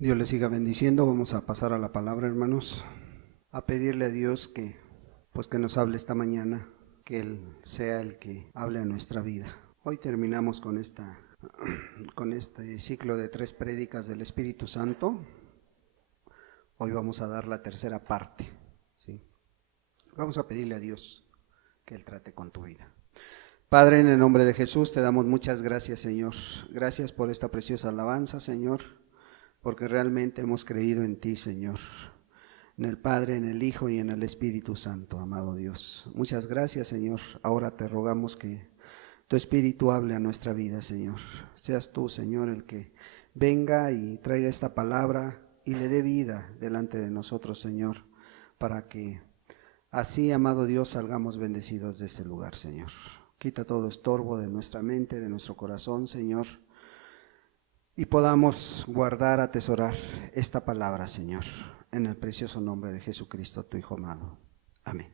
Dios les siga bendiciendo. Vamos a pasar a la palabra, hermanos, a pedirle a Dios que nos hable esta mañana, que Él sea el que hable a nuestra vida. Hoy terminamos con este ciclo de 3 prédicas del Espíritu Santo. Hoy vamos a dar la tercera parte, ¿sí? Vamos a pedirle a Dios que Él trate con tu vida. Padre, en el nombre de Jesús te damos muchas gracias, Señor. Gracias por esta preciosa alabanza, Señor, porque realmente hemos creído en ti, Señor, en el Padre, en el Hijo y en el Espíritu Santo, amado Dios. Muchas gracias, Señor. Ahora te rogamos que tu Espíritu hable a nuestra vida, Señor. Seas tú, Señor, el que venga y traiga esta palabra y le dé vida delante de nosotros, Señor, para que así, amado Dios, salgamos bendecidos de este lugar, Señor. Quita todo estorbo de nuestra mente, de nuestro corazón, Señor, y podamos guardar, atesorar esta palabra, Señor, en el precioso nombre de Jesucristo, tu Hijo amado. Amén.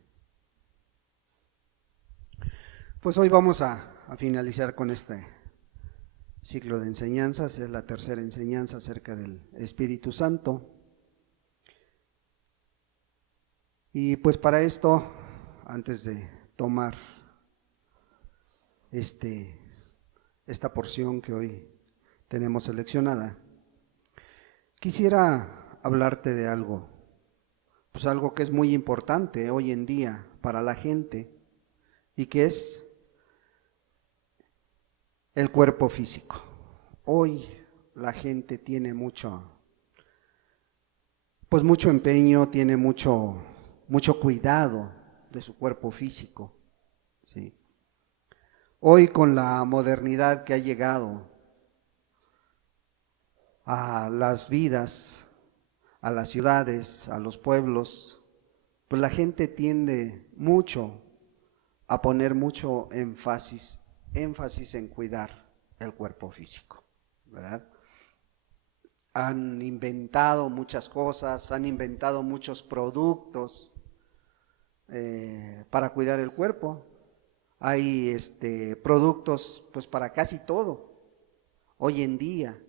Pues hoy vamos a finalizar con este ciclo de enseñanzas. Es la tercera enseñanza acerca del Espíritu Santo. Y pues para esto, antes de tomar esta porción que hoy tenemos seleccionada, quisiera hablarte de algo, pues algo que es muy importante hoy en día para la gente, y que es el cuerpo físico. Hoy la gente tiene mucho empeño, tiene mucho cuidado de su cuerpo físico, ¿sí? Hoy, con la modernidad que ha llegado a las vidas, a las ciudades, a los pueblos, pues la gente tiende mucho a poner mucho énfasis en cuidar el cuerpo físico, ¿verdad? Han inventado muchas cosas, han inventado muchos productos para cuidar el cuerpo. Hay productos pues para casi todo. Hoy en día,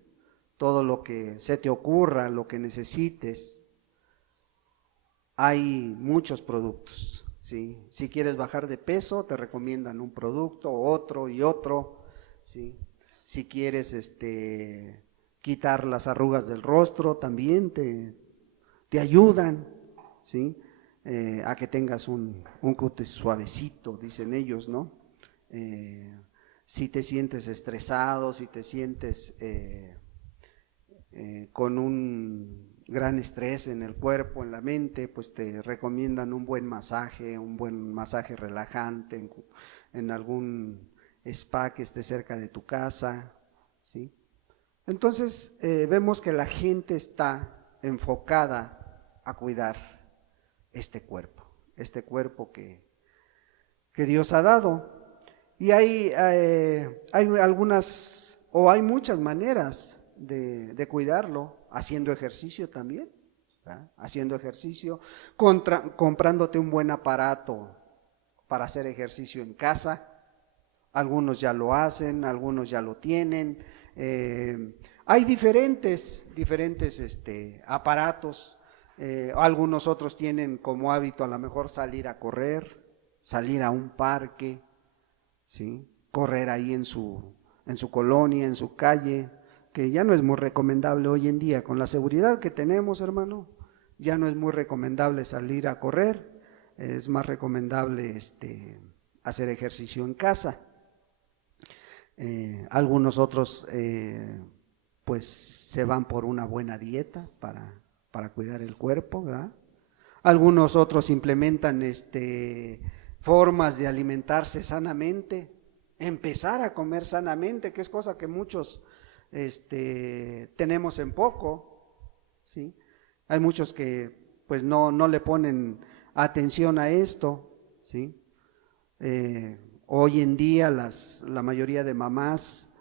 todo lo que se te ocurra, lo que necesites, hay muchos productos, ¿sí? Si quieres bajar de peso, te recomiendan un producto, otro y otro, ¿sí? Si quieres quitar las arrugas del rostro, también te ayudan, ¿sí? A que tengas un cutis suavecito, dicen ellos, ¿no? Si te sientes estresado, si te sientes con un gran estrés en el cuerpo, en la mente, pues te recomiendan un buen masaje relajante en algún spa que esté cerca de tu casa, ¿sí? Entonces vemos que la gente está enfocada a cuidar este cuerpo que Dios ha dado. Y hay algunas, o hay muchas maneras de cuidarlo, haciendo ejercicio también, ¿verdad? Haciendo ejercicio, comprándote un buen aparato para hacer ejercicio en casa. Algunos ya lo hacen, algunos ya lo tienen. Hay diferentes aparatos. Algunos otros tienen como hábito a lo mejor salir a correr, salir a un parque, ¿sí? Correr ahí en su colonia, en su calle, que ya no es muy recomendable hoy en día. Con la seguridad que tenemos, hermano, ya no es muy recomendable salir a correr. Es más recomendable hacer ejercicio en casa. Algunos otros pues se van por una buena dieta para cuidar el cuerpo, ¿verdad? Algunos otros implementan formas de alimentarse sanamente, empezar a comer sanamente, que es cosa que muchos tenemos en poco, ¿sí? Hay muchos que pues no le ponen atención a esto, ¿sí? Hoy en día la mayoría de mamás,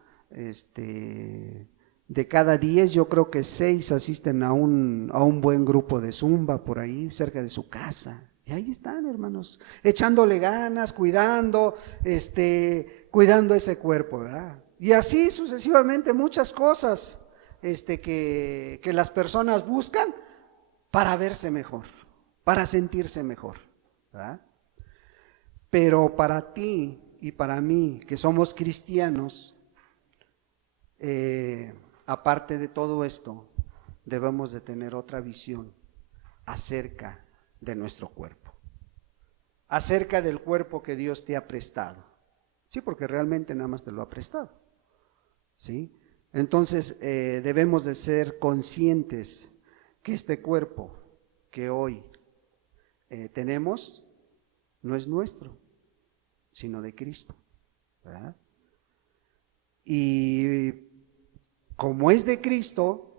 de cada 10 yo creo que 6 asisten a un buen grupo de zumba por ahí cerca de su casa. Y ahí están, hermanos, echándole ganas, cuidando ese cuerpo, ¿verdad? Y así sucesivamente muchas cosas que las personas buscan para verse mejor, para sentirse mejor, ¿verdad? Pero para ti y para mí, que somos cristianos, aparte de todo esto, debemos de tener otra visión acerca de nuestro cuerpo, acerca del cuerpo que Dios te ha prestado. Sí, porque realmente nada más te lo ha prestado, ¿sí? Entonces debemos de ser conscientes que este cuerpo que hoy tenemos no es nuestro, sino de Cristo, ¿verdad? Y como es de Cristo,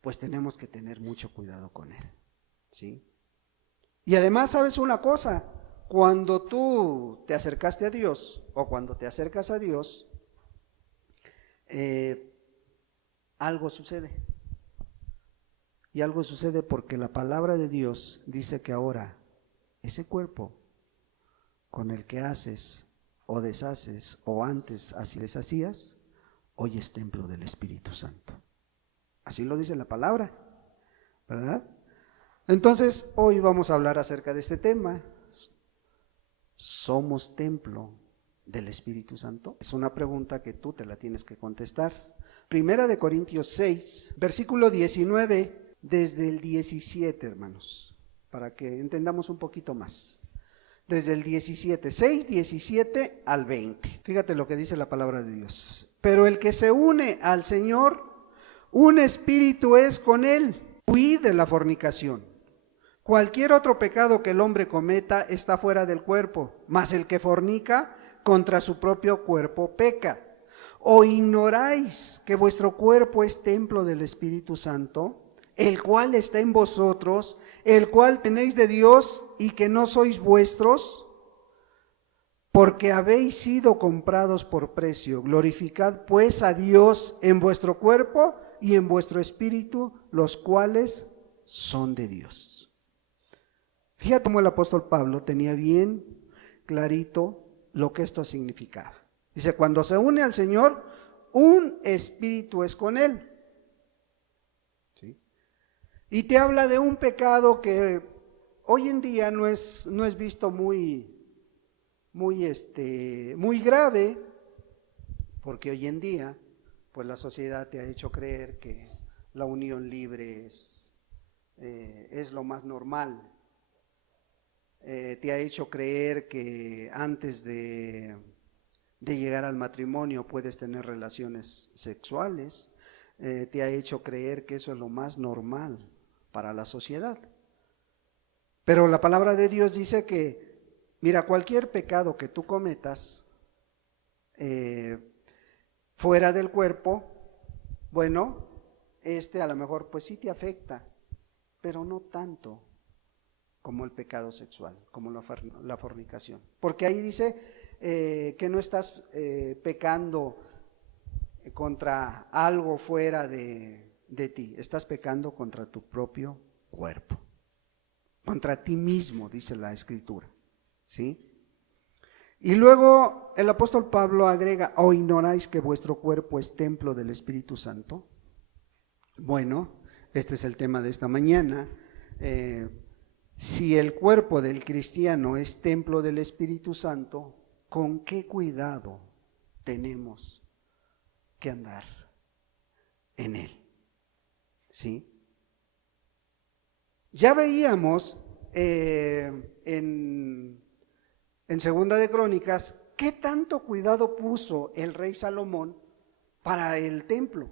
pues tenemos que tener mucho cuidado con él, ¿sí? Y además, ¿sabes una cosa? Cuando tú te acercaste a Dios o cuando te acercas a Dios, algo sucede. Y algo sucede porque la palabra de Dios dice que ahora ese cuerpo con el que haces o deshaces o antes así deshacías, hoy es templo del Espíritu Santo. Así lo dice la palabra, ¿verdad? Entonces, hoy vamos a hablar acerca de este tema. ¿Somos templo del Espíritu Santo? Es una pregunta que tú te la tienes que contestar. Primera de Corintios 6, versículo 19, desde el 17, hermanos, para que entendamos un poquito más. Desde el 17, 6, 17 al 20. Fíjate lo que dice la palabra de Dios. Pero el que se une al Señor, un espíritu es con él. Huid de la fornicación. Cualquier otro pecado que el hombre cometa está fuera del cuerpo, mas el que fornica contra su propio cuerpo peca. ¿O ignoráis que vuestro cuerpo es templo del Espíritu Santo, el cual está en vosotros, el cual tenéis de Dios y que no sois vuestros? Porque habéis sido comprados por precio. Glorificad pues a Dios en vuestro cuerpo y en vuestro espíritu, los cuales son de Dios. Fíjate cómo el apóstol Pablo tenía bien clarito lo que esto significaba. Dice, cuando se une al Señor, un espíritu es con él. ¿Sí? Y te habla de un pecado que hoy en día no es visto muy grave, porque hoy en día, pues la sociedad te ha hecho creer que la unión libre es lo más normal. Te ha hecho creer que antes de llegar al matrimonio puedes tener relaciones sexuales. Te ha hecho creer que eso es lo más normal para la sociedad. Pero la palabra de Dios dice que, mira, cualquier pecado que tú cometas fuera del cuerpo, bueno, a lo mejor pues sí te afecta, pero no tanto como el pecado sexual, como la fornicación. Porque ahí dice que no estás pecando contra algo fuera de ti, estás pecando contra tu propio cuerpo, contra ti mismo, dice la Escritura, ¿sí? Y luego el apóstol Pablo agrega, ¿o ignoráis que vuestro cuerpo es templo del Espíritu Santo? Bueno, este es el tema de esta mañana. Si el cuerpo del cristiano es templo del Espíritu Santo, ¿con qué cuidado tenemos que andar en él? ¿Sí? Ya veíamos en Segunda de Crónicas qué tanto cuidado puso el rey Salomón para el templo.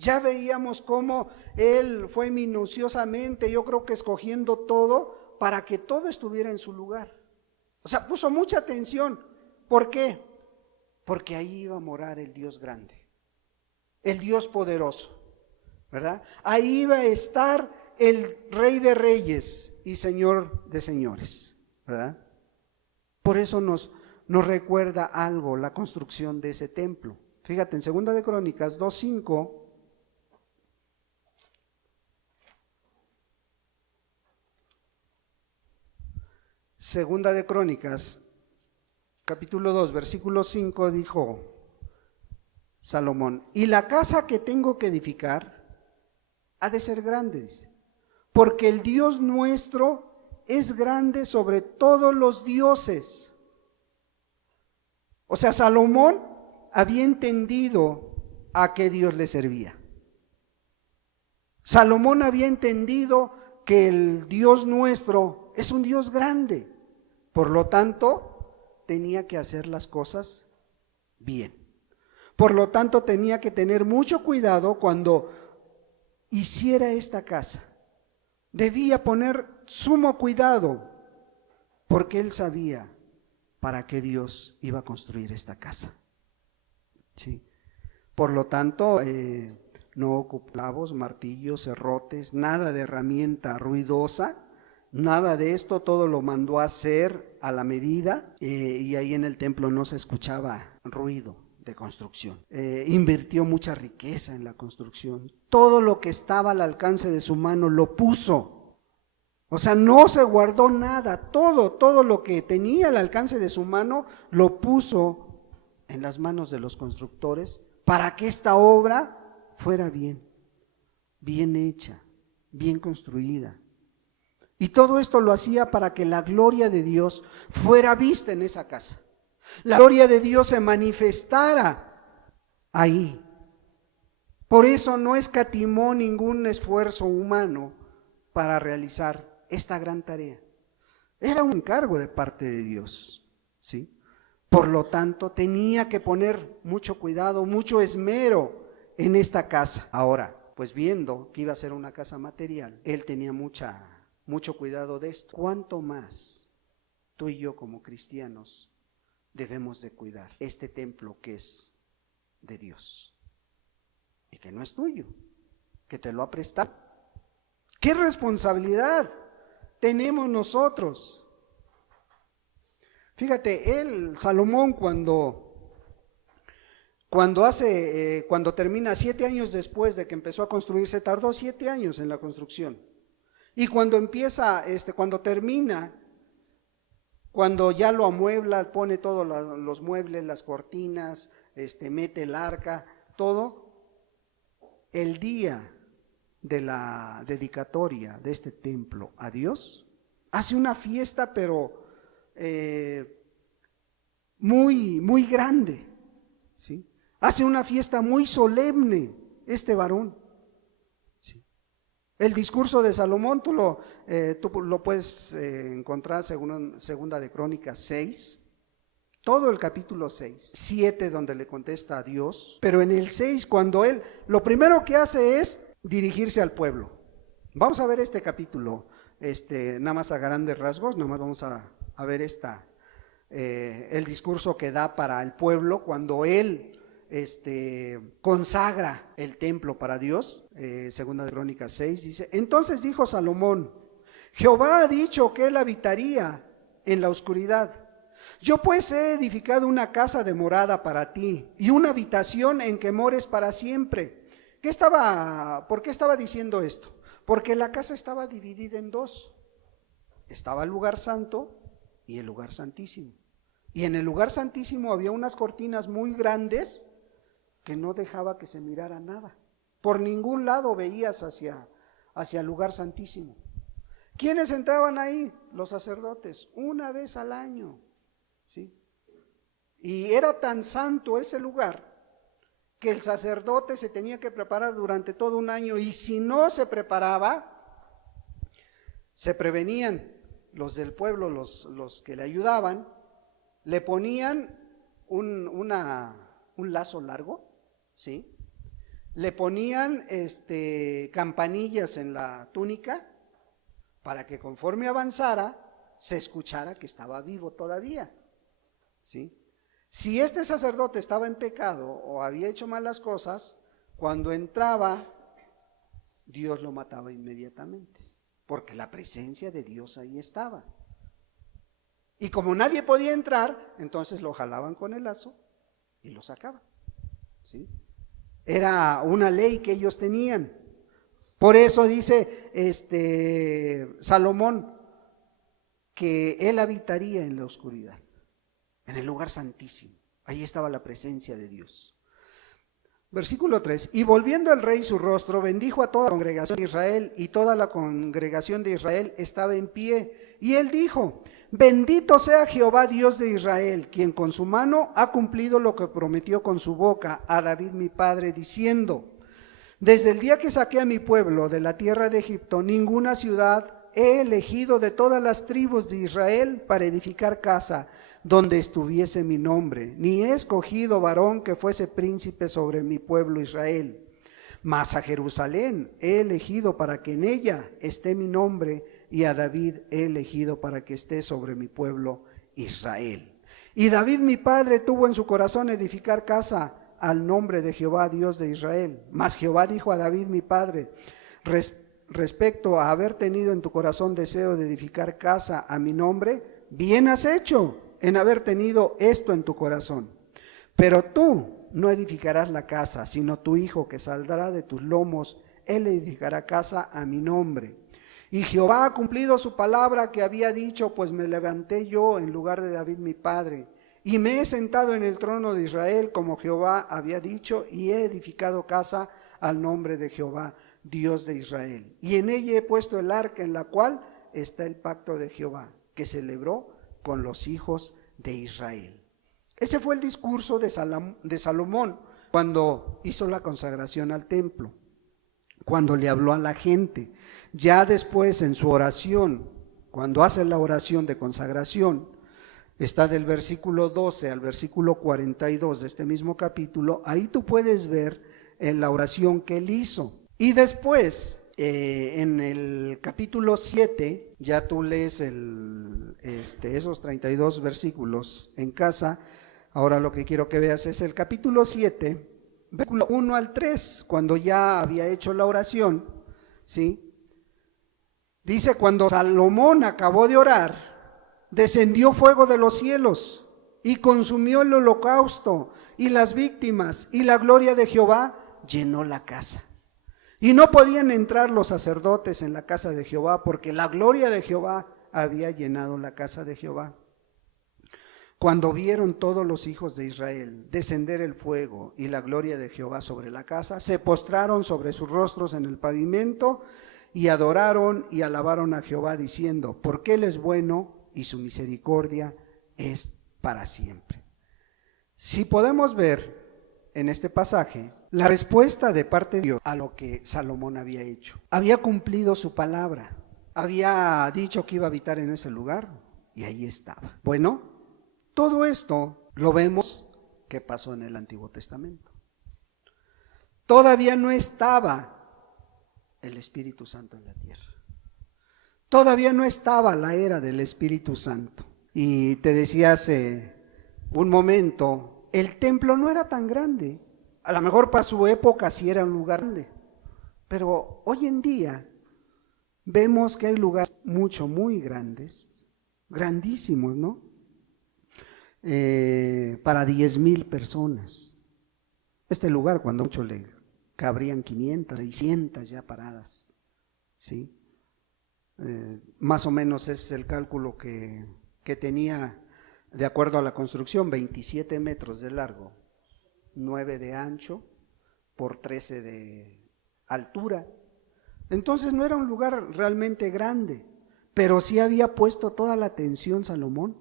Ya veíamos cómo él fue minuciosamente, yo creo que escogiendo todo para que todo estuviera en su lugar. O sea, puso mucha atención. ¿Por qué? Porque ahí iba a morar el Dios grande, el Dios poderoso, ¿verdad? Ahí iba a estar el Rey de Reyes y Señor de Señores, ¿verdad? Por eso nos recuerda algo la construcción de ese templo. Fíjate, en Segunda de Crónicas 2:5. Segunda de Crónicas, capítulo 2, versículo 5 dijo, Salomón, y la casa que tengo que edificar ha de ser grande, dice, porque el Dios nuestro es grande sobre todos los dioses. O sea, Salomón había entendido a qué Dios le servía. Salomón había entendido que el Dios nuestro es un Dios grande. Por lo tanto, tenía que hacer las cosas bien. Por lo tanto, tenía que tener mucho cuidado cuando hiciera esta casa. Debía poner sumo cuidado, porque él sabía para qué Dios iba a construir esta casa. ¿Sí? Por lo tanto, no ocupó clavos, martillos, serrotes, nada de herramienta ruidosa, nada de esto, todo lo mandó a hacer a la medida, y ahí en el templo no se escuchaba ruido de construcción. Invirtió mucha riqueza en la construcción. Todo lo que estaba al alcance de su mano lo puso. O sea, no se guardó nada. Todo lo que tenía al alcance de su mano lo puso en las manos de los constructores para que esta obra fuera bien hecha, bien construida. Y todo esto lo hacía para que la gloria de Dios fuera vista en esa casa. La gloria de Dios se manifestara ahí. Por eso no escatimó ningún esfuerzo humano para realizar esta gran tarea. Era un encargo de parte de Dios, ¿sí? Por lo tanto, tenía que poner mucho cuidado, mucho esmero en esta casa. Ahora, pues viendo que iba a ser una casa material, él tenía mucho cuidado de esto. ¿Cuánto más tú y yo como cristianos debemos de cuidar este templo que es de Dios y que no es tuyo, que te lo ha prestado? ¿Qué responsabilidad tenemos nosotros? Fíjate, Salomón, cuando termina 7 años después de que empezó a construirse, tardó 7 años en la construcción. Y cuando empieza, cuando termina, cuando ya lo amuebla, pone todos los muebles, las cortinas, mete el arca, todo, el día de la dedicatoria de este templo a Dios, hace una fiesta, pero muy grande, ¿sí? Hace una fiesta muy solemne este varón, ¿sí? El discurso de Salomón tú lo puedes encontrar según Segunda de Crónicas 6, todo el capítulo 6, 7 donde le contesta a Dios, pero en el 6 cuando él lo primero que hace es dirigirse al pueblo. Vamos a ver este capítulo, nada más a grandes rasgos, nada más vamos a ver el discurso que da para el pueblo cuando él consagra el templo para Dios. Segunda de Crónicas 6 dice: entonces dijo Salomón, Jehová ha dicho que él habitaría en la oscuridad. Yo pues he edificado una casa de morada para ti y una habitación en que mores para siempre. ¿Por qué estaba diciendo esto? Porque la casa estaba dividida en dos. Estaba el lugar santo y el lugar santísimo. Y en el lugar santísimo había unas cortinas muy grandes que no dejaba que se mirara nada. Por ningún lado veías hacia el lugar santísimo. ¿Quiénes entraban ahí? Los sacerdotes, una vez al año, ¿sí? Y era tan santo ese lugar que el sacerdote se tenía que preparar durante todo un año, y si no se preparaba, se prevenían los del pueblo, los que le ayudaban, le ponían un lazo largo, ¿sí? Le ponían campanillas en la túnica para que conforme avanzara se escuchara que estaba vivo todavía, ¿sí? Si este sacerdote estaba en pecado o había hecho malas cosas, cuando entraba, Dios lo mataba inmediatamente, porque la presencia de Dios ahí estaba. Y como nadie podía entrar, entonces lo jalaban con el lazo y lo sacaban, ¿sí? Era una ley que ellos tenían. Por eso dice Salomón que él habitaría en la oscuridad, en el lugar santísimo. Ahí estaba la presencia de Dios. Versículo 3. Y volviendo el rey su rostro, bendijo a toda la congregación de Israel, y toda la congregación de Israel estaba en pie. Y él dijo: bendito sea Jehová Dios de Israel, quien con su mano ha cumplido lo que prometió con su boca a David mi padre, diciendo: desde el día que saqué a mi pueblo de la tierra de Egipto, ninguna ciudad he elegido de todas las tribus de Israel para edificar casa donde estuviese mi nombre, ni he escogido varón que fuese príncipe sobre mi pueblo Israel. Mas a Jerusalén he elegido para que en ella esté mi nombre, y a David he elegido para que esté sobre mi pueblo Israel. Y David mi padre tuvo en su corazón edificar casa al nombre de Jehová Dios de Israel. Mas Jehová dijo a David mi padre: respecto a haber tenido en tu corazón deseo de edificar casa a mi nombre, bien has hecho en haber tenido esto en tu corazón. Pero tú no edificarás la casa, sino tu hijo que saldrá de tus lomos, él edificará casa a mi nombre. Y Jehová ha cumplido su palabra que había dicho, pues me levanté yo en lugar de David mi padre, y me he sentado en el trono de Israel como Jehová había dicho, y he edificado casa al nombre de Jehová, Dios de Israel. Y en ella he puesto el arca en la cual está el pacto de Jehová, que celebró con los hijos de Israel. Ese fue el discurso de Salomón cuando hizo la consagración al templo, cuando le habló a la gente. Ya después en su oración, cuando hace la oración de consagración, está del versículo 12 al versículo 42 de este mismo capítulo. Ahí tú puedes ver en la oración que él hizo. Y después, en el capítulo 7, ya tú lees esos 32 versículos en casa. Ahora lo que quiero que veas es el capítulo 7, versículo 1 al 3, cuando ya había hecho la oración, ¿sí? Dice: cuando Salomón acabó de orar, descendió fuego de los cielos y consumió el holocausto y las víctimas, y la gloria de Jehová llenó la casa. Y no podían entrar los sacerdotes en la casa de Jehová, porque la gloria de Jehová había llenado la casa de Jehová. Cuando vieron todos los hijos de Israel descender el fuego y la gloria de Jehová sobre la casa, se postraron sobre sus rostros en el pavimento y adoraron y alabaron a Jehová, diciendo: porque Él es bueno y su misericordia es para siempre. Si podemos ver en este pasaje la respuesta de parte de Dios a lo que Salomón había hecho. Había cumplido su palabra, había dicho que iba a habitar en ese lugar y ahí estaba. Bueno, todo esto lo vemos que pasó en el Antiguo Testamento. Todavía no estaba el Espíritu Santo en la tierra. Todavía no estaba la era del Espíritu Santo. Y te decía hace un momento, el templo no era tan grande. A lo mejor para su época sí era un lugar grande, pero hoy en día vemos que hay lugares muy grandes, grandísimos, ¿no? Para 10,000 personas. Este lugar, cuando mucho le cabrían 500, 600 ya paradas, ¿sí? Más o menos es el cálculo que tenía, de acuerdo a la construcción, 27 metros de largo, 9 de ancho por 13 de altura. Entonces no era un lugar realmente grande, pero sí había puesto toda la atención Salomón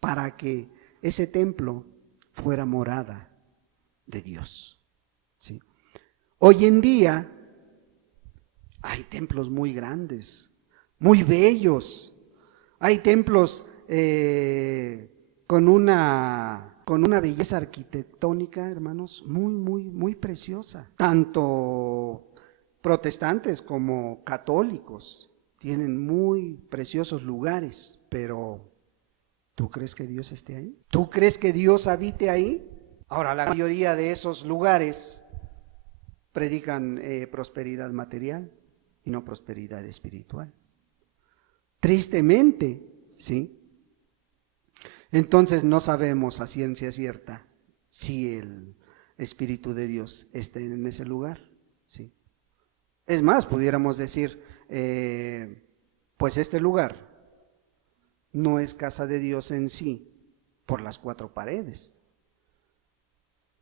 para que ese templo fuera morada de Dios, ¿sí? Hoy en día hay templos muy grandes, muy bellos. Hay templos con una belleza arquitectónica, hermanos, muy preciosa. Tanto protestantes como católicos tienen muy preciosos lugares, pero ¿tú crees que Dios esté ahí? ¿Tú crees que Dios habite ahí? Ahora, la mayoría de esos lugares predican prosperidad material y no prosperidad espiritual. Tristemente, ¿sí? Entonces no sabemos a ciencia cierta si el Espíritu de Dios está en ese lugar, ¿sí? Es más, pudiéramos decir, pues este lugar no es casa de Dios en sí por las 4 paredes,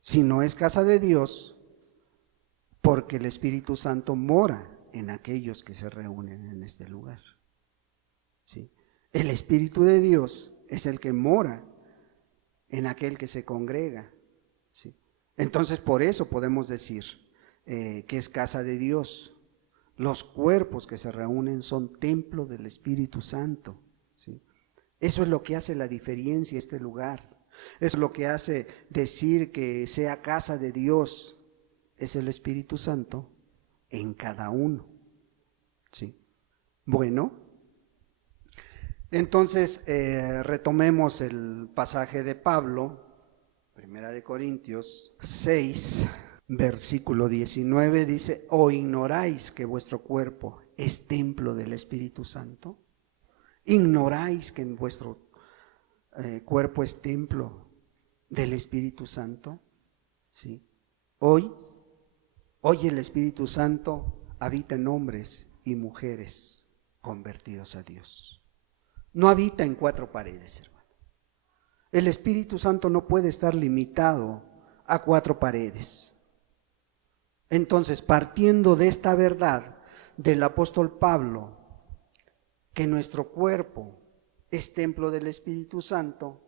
sino es casa de Dios Porque el Espíritu Santo mora en aquellos que se reúnen en este lugar. ¿Sí? El Espíritu de Dios es el que mora en aquel que se congrega. ¿Sí? Entonces, por eso podemos decir que es casa de Dios. Los cuerpos que se reúnen son templo del Espíritu Santo. ¿Sí? Eso es lo que hace la diferencia en este lugar. Eso es lo que hace decir que sea casa de Dios. Es el Espíritu Santo en cada uno. ¿Sí? Bueno, entonces retomemos el pasaje de Pablo, 1 Corintios 6, versículo 19, dice: ¿o ignoráis que vuestro cuerpo es templo del Espíritu Santo? ¿Ignoráis que en vuestro cuerpo es templo del Espíritu Santo? ¿Sí? Hoy el Espíritu Santo habita en hombres y mujeres convertidos a Dios. No habita en cuatro paredes, hermano. El Espíritu Santo no puede estar limitado a cuatro paredes. Entonces, partiendo de esta verdad del apóstol Pablo, que nuestro cuerpo es templo del Espíritu Santo,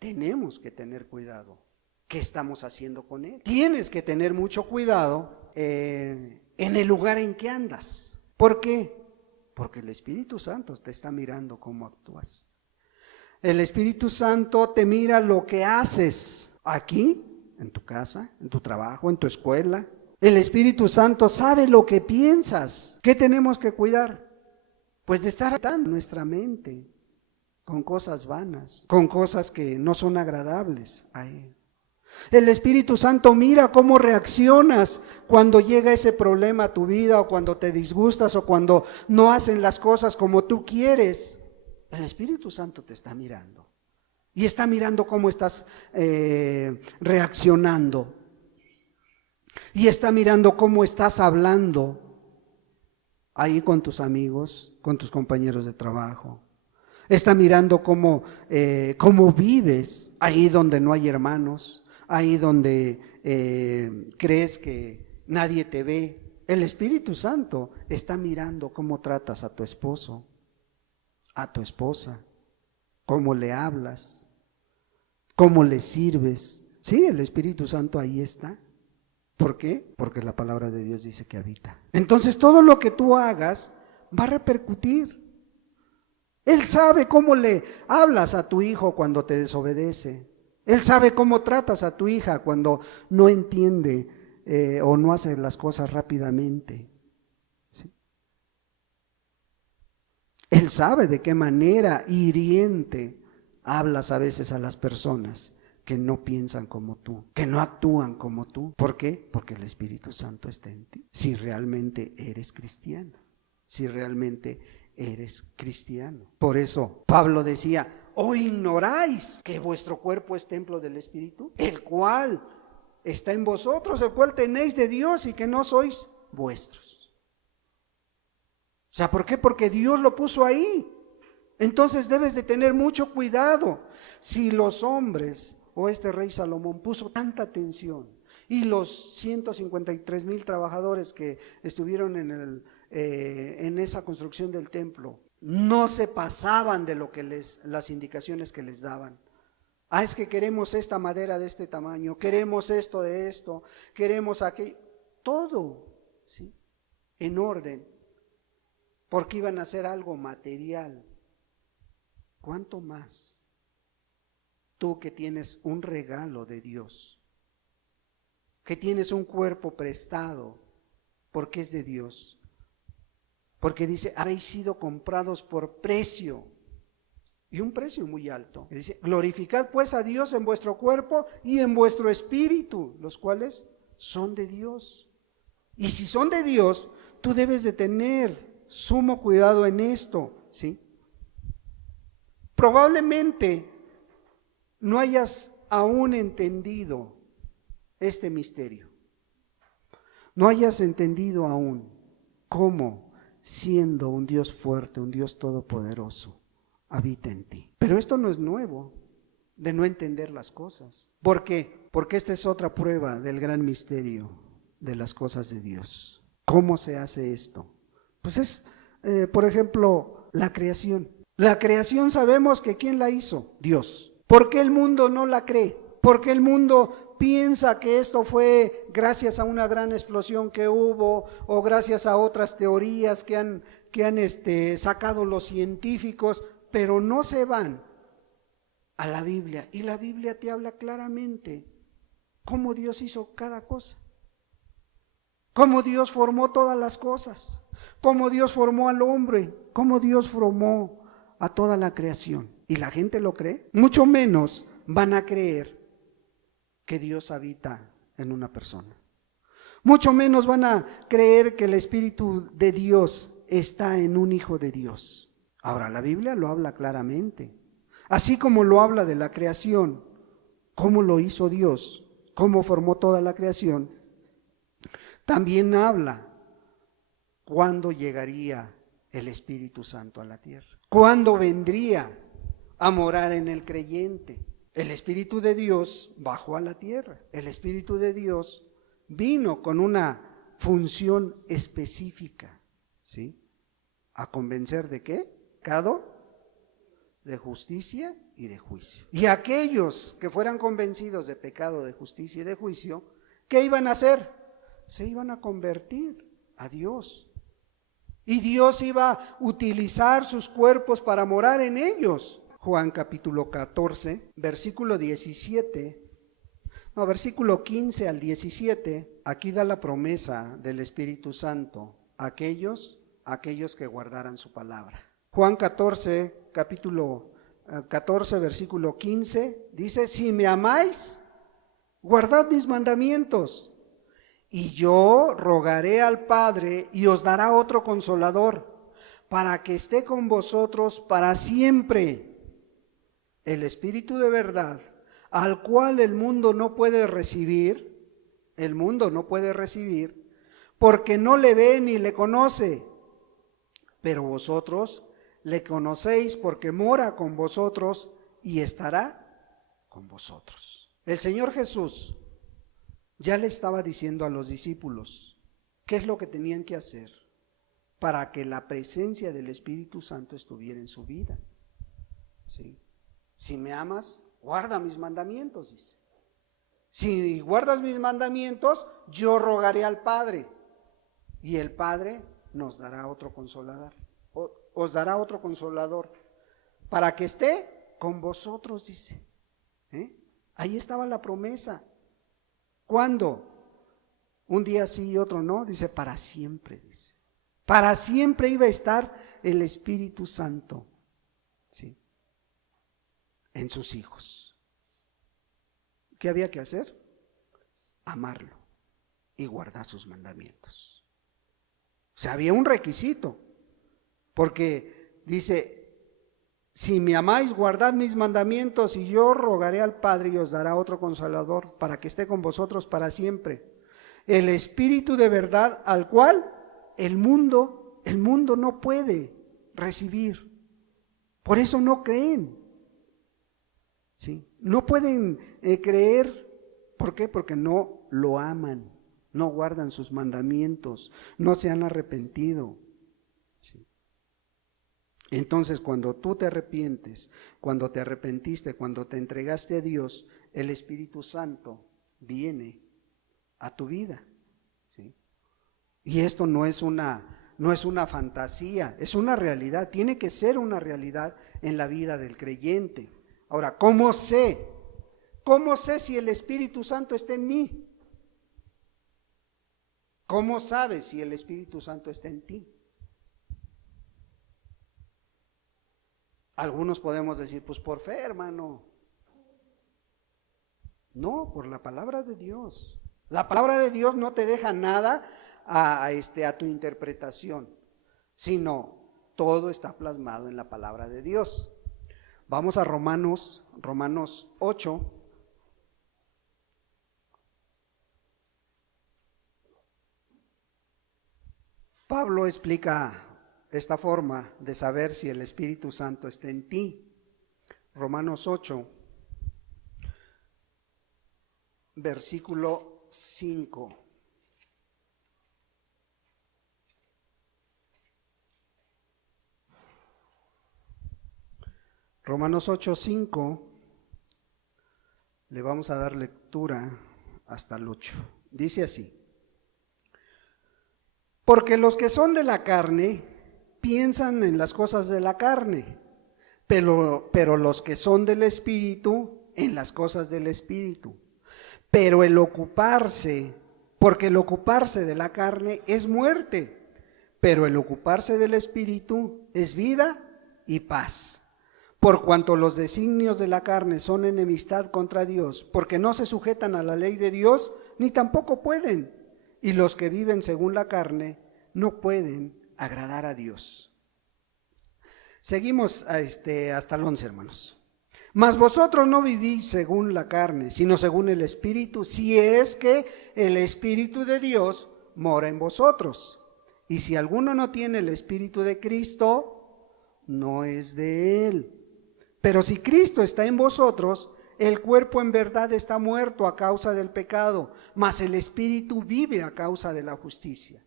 tenemos que tener cuidado. ¿Qué estamos haciendo con él? Tienes que tener mucho cuidado en el lugar en que andas. ¿Por qué? Porque el Espíritu Santo te está mirando cómo actúas. El Espíritu Santo te mira lo que haces aquí, en tu casa, en tu trabajo, en tu escuela. El Espíritu Santo sabe lo que piensas. ¿Qué tenemos que cuidar? Pues de estar atando nuestra mente con cosas vanas, con cosas que no son agradables a Él. El Espíritu Santo mira cómo reaccionas cuando llega ese problema a tu vida, o cuando te disgustas, o cuando no hacen las cosas como tú quieres. El Espíritu Santo te está mirando y está mirando cómo estás reaccionando, y está mirando cómo estás hablando ahí con tus amigos, con tus compañeros de trabajo. Está mirando cómo vives ahí donde no hay hermanos, ahí donde crees que nadie te ve. El Espíritu Santo está mirando cómo tratas a tu esposo, a tu esposa, cómo le hablas, cómo le sirves. Sí, el Espíritu Santo ahí está. ¿Por qué? Porque la palabra de Dios dice que habita. Entonces todo lo que tú hagas va a repercutir. Él sabe cómo le hablas a tu hijo cuando te desobedece. Él sabe cómo tratas a tu hija cuando no entiende o no hace las cosas rápidamente. ¿Sí? Él sabe de qué manera hiriente hablas a veces a las personas que no piensan como tú, que no actúan como tú. ¿Por qué? Porque el Espíritu Santo está en ti. Si realmente eres cristiano, si realmente eres cristiano. Por eso Pablo decía: ¿o ignoráis que vuestro cuerpo es templo del Espíritu, el cual está en vosotros, el cual tenéis de Dios, y que no sois vuestros? O sea, ¿por qué? Porque Dios lo puso ahí. Entonces debes de tener mucho cuidado. Si los hombres o este rey Salomón puso tanta atención, y los 153,000 trabajadores que estuvieron en esa construcción del templo no se pasaban de lo que las indicaciones que les daban. Es que queremos esta madera de este tamaño, queremos esto de esto, queremos aquello, todo, ¿sí?, en orden, porque iban a hacer algo material. ¿Cuánto más tú, que tienes un regalo de Dios, que tienes un cuerpo prestado porque es de Dios? Porque dice: habéis sido comprados por precio, y un precio muy alto. Y dice: glorificad pues a Dios en vuestro cuerpo y en vuestro espíritu, los cuales son de Dios. Y si son de Dios, tú debes de tener sumo cuidado en esto, ¿sí? Probablemente no hayas aún entendido este misterio. No hayas entendido aún cómo, siendo un Dios fuerte, un Dios todopoderoso, habita en ti. Pero esto no es nuevo, de no entender las cosas. ¿Por qué? Porque esta es otra prueba del gran misterio de las cosas de Dios. ¿Cómo se hace esto? Pues es, por ejemplo, la creación. La creación sabemos que ¿quién la hizo? Dios. ¿Por qué el mundo no la cree? ¿Por qué el mundo piensa que esto fue gracias a una gran explosión que hubo o gracias a otras teorías que han sacado los científicos, pero no se van a la Biblia? Y la Biblia te habla claramente cómo Dios hizo cada cosa, cómo Dios formó todas las cosas, cómo Dios formó al hombre, cómo Dios formó a toda la creación. ¿Y la gente lo cree? Mucho menos van a creer que Dios habita en una persona. Mucho menos van a creer que el Espíritu de Dios está en un hijo de Dios. Ahora, la Biblia lo habla claramente. Así como lo habla de la creación, cómo lo hizo Dios, cómo formó toda la creación, también habla cuándo llegaría el Espíritu Santo a la tierra, cuándo vendría a morar en el creyente. El Espíritu de Dios bajó a la tierra. El Espíritu de Dios vino con una función específica, ¿sí? ¿A convencer de qué? Pecado, de justicia y de juicio. Y aquellos que fueran convencidos de pecado, de justicia y de juicio, ¿qué iban a hacer? Se iban a convertir a Dios. Y Dios iba a utilizar sus cuerpos para morar en ellos. Juan capítulo 14, versículo 15 al 17, aquí da la promesa del Espíritu Santo a aquellos que guardaran su palabra. Juan 14, capítulo 14, versículo 15, dice: si me amáis, guardad mis mandamientos, y yo rogaré al Padre y os dará otro consolador, para que esté con vosotros para siempre, el Espíritu de verdad, al cual el mundo no puede recibir, porque no le ve ni le conoce, pero vosotros le conocéis porque mora con vosotros y estará con vosotros. El Señor Jesús ya le estaba diciendo a los discípulos qué es lo que tenían que hacer para que la presencia del Espíritu Santo estuviera en su vida. ¿Sí? Si me amas, guarda mis mandamientos, dice. Si guardas mis mandamientos, yo rogaré al Padre, y el Padre nos dará otro consolador. Os dará otro consolador para que esté con vosotros, dice. Ahí estaba la promesa. ¿Cuándo? Un día sí y otro no, dice para siempre, dice. Para siempre iba a estar el Espíritu Santo, ¿sí?, en sus hijos. ¿Qué había que hacer? Amarlo y guardar sus mandamientos. O sea, había un requisito, porque dice: si me amáis, guardad mis mandamientos, y yo rogaré al Padre y os dará otro consolador para que esté con vosotros para siempre, el Espíritu de verdad, al cual el mundo no puede recibir. Por eso no creen. ¿Sí? No pueden creer. ¿Por qué? Porque no lo aman, no guardan sus mandamientos, no se han arrepentido. ¿Sí? Entonces, cuando tú te arrepientes, cuando te arrepentiste, cuando te entregaste a Dios, el Espíritu Santo viene a tu vida. ¿Sí? Y esto no es una fantasía, es una realidad, tiene que ser una realidad en la vida del creyente. Ahora, ¿cómo sé si el Espíritu Santo está en mí? ¿Cómo sabes si el Espíritu Santo está en ti? Algunos podemos decir, pues por fe, hermano. No, por la palabra de Dios. La palabra de Dios no te deja nada a tu interpretación, sino todo está plasmado en la palabra de Dios. Vamos a Romanos 8. Pablo explica esta forma de saber si el Espíritu Santo está en ti. Romanos 8, versículo 5. Romanos 8:5, le vamos a dar lectura hasta el 8. Dice así: porque los que son de la carne piensan en las cosas de la carne, pero los que son del Espíritu en las cosas del Espíritu. Pero porque el ocuparse de la carne es muerte, pero el ocuparse del Espíritu es vida y paz. Por cuanto los designios de la carne son enemistad contra Dios, porque no se sujetan a la ley de Dios, ni tampoco pueden. Y los que viven según la carne no pueden agradar a Dios. Seguimos hasta el 11, hermanos. Mas vosotros no vivís según la carne, sino según el Espíritu, si es que el Espíritu de Dios mora en vosotros. Y si alguno no tiene el Espíritu de Cristo, no es de él. Pero si Cristo está en vosotros, el cuerpo en verdad está muerto a causa del pecado, mas el Espíritu vive a causa de la justicia.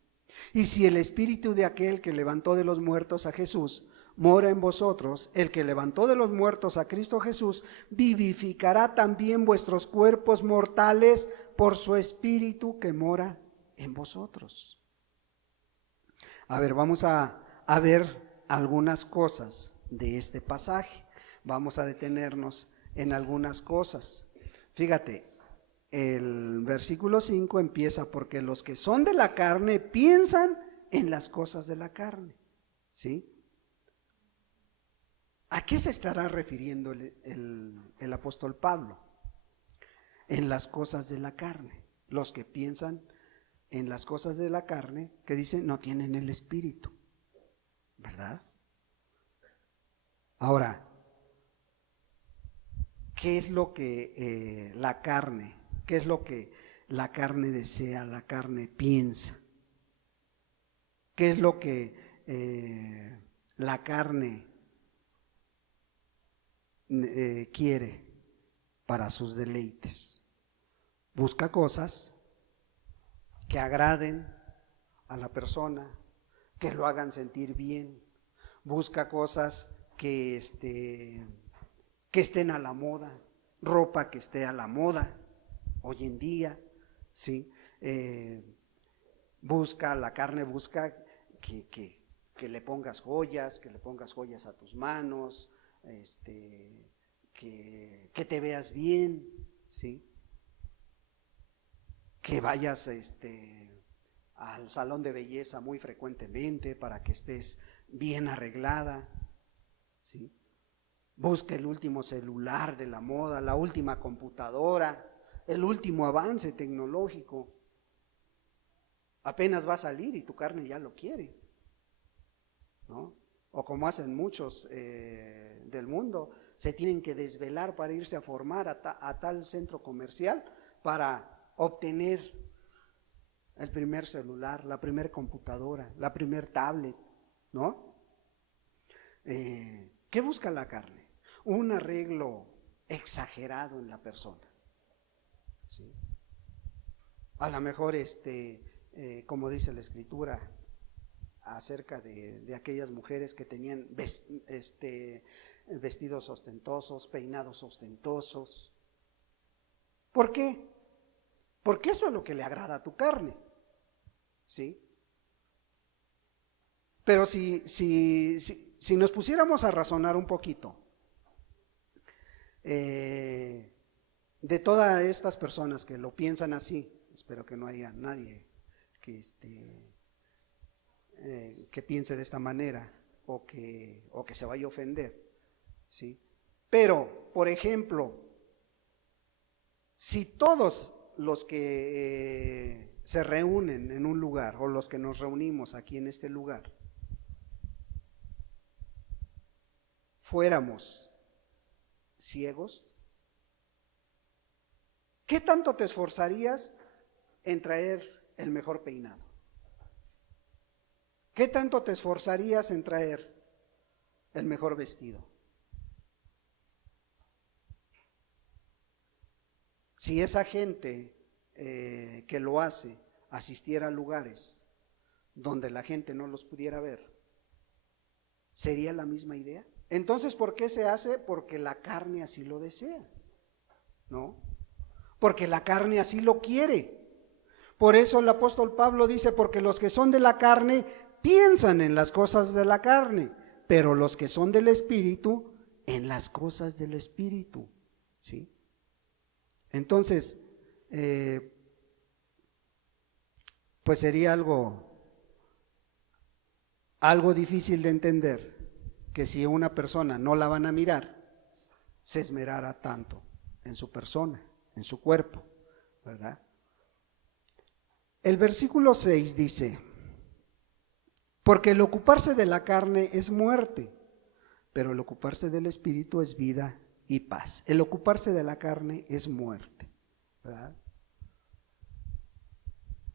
Y si el Espíritu de aquel que levantó de los muertos a Jesús mora en vosotros, el que levantó de los muertos a Cristo Jesús vivificará también vuestros cuerpos mortales por su Espíritu que mora en vosotros. A ver, vamos a ver algunas cosas de este pasaje. Vamos a detenernos en algunas cosas. Fíjate, el versículo 5 empieza: porque los que son de la carne piensan en las cosas de la carne. ¿Sí? ¿A qué se estará refiriendo el apóstol Pablo? En las cosas de la carne. Los que piensan en las cosas de la carne, que dicen no tienen el Espíritu, ¿verdad? Ahora, ¿qué es lo que la carne, qué es lo que la carne desea, la carne piensa? ¿Qué es lo que la carne quiere para sus deleites? Busca cosas que agraden a la persona, que lo hagan sentir bien. Busca cosas que estén a la moda, ropa que esté a la moda hoy en día, ¿sí? La carne busca que le pongas joyas, a tus manos, que te veas bien, ¿sí? Que vayas al salón de belleza muy frecuentemente para que estés bien arreglada, ¿sí? Busca el último celular de la moda, la última computadora, el último avance tecnológico. Apenas va a salir y tu carne ya lo quiere, ¿no? O como hacen muchos del mundo, se tienen que desvelar para irse a formar a tal centro comercial para obtener el primer celular, la primer computadora, la primer tablet, ¿no? ¿Qué busca la carne? Un arreglo exagerado en la persona, ¿sí? A lo mejor, como dice la Escritura acerca de aquellas mujeres que tenían vestidos ostentosos, peinados ostentosos. ¿Por qué? Porque eso es lo que le agrada a tu carne, ¿sí? Pero si nos pusiéramos a razonar un poquito, de todas estas personas que lo piensan así, espero que no haya nadie que piense de esta manera o que se vaya a ofender, ¿sí? Pero, por ejemplo, si todos los que se reúnen en un lugar o los que nos reunimos aquí en este lugar fuéramos ciegos, ¿qué tanto te esforzarías en traer el mejor peinado? ¿Qué tanto te esforzarías en traer el mejor vestido? Si esa gente que lo hace asistiera a lugares donde la gente no los pudiera ver, ¿sería la misma idea? Entonces, ¿por qué se hace? Porque la carne así lo desea, ¿no? Porque la carne así lo quiere. Por eso el apóstol Pablo dice, porque los que son de la carne piensan en las cosas de la carne, pero los que son del Espíritu, en las cosas del Espíritu, ¿sí? Entonces, pues sería algo difícil de entender que si una persona no la van a mirar, se esmerara tanto en su persona, en su cuerpo, ¿verdad? El versículo 6 dice, porque el ocuparse de la carne es muerte, pero el ocuparse del Espíritu es vida y paz. El ocuparse de la carne es muerte, ¿verdad?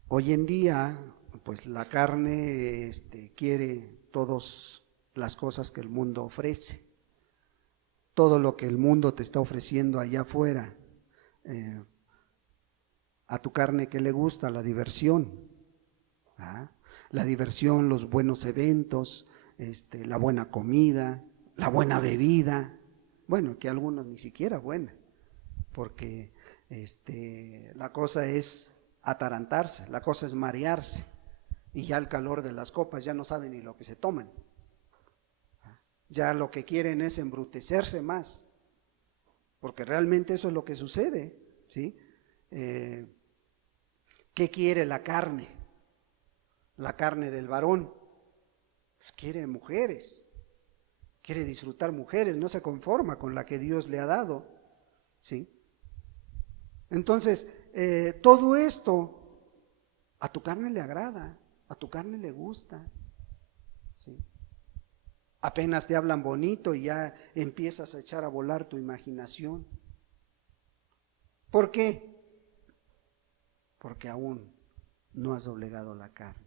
Hoy en día, pues la carne quiere todas las cosas que el mundo ofrece, todo lo que el mundo te está ofreciendo allá afuera. A tu carne que le gusta, la diversión, ¿ah? La diversión, los buenos eventos, la buena comida, la buena bebida, bueno, que algunos ni siquiera buena, porque la cosa es atarantarse, la cosa es marearse, y ya el calor de las copas ya no saben ni lo que se toman, ya lo que quieren es embrutecerse más, porque realmente eso es lo que sucede, ¿sí? ¿Qué quiere la carne? La carne del varón, pues quiere mujeres, quiere disfrutar mujeres, no se conforma con la que Dios le ha dado, ¿sí? Entonces, todo esto a tu carne le agrada, a tu carne le gusta, ¿sí? Apenas te hablan bonito y ya empiezas a echar a volar tu imaginación. ¿Por qué? Porque aún no has doblegado la carne,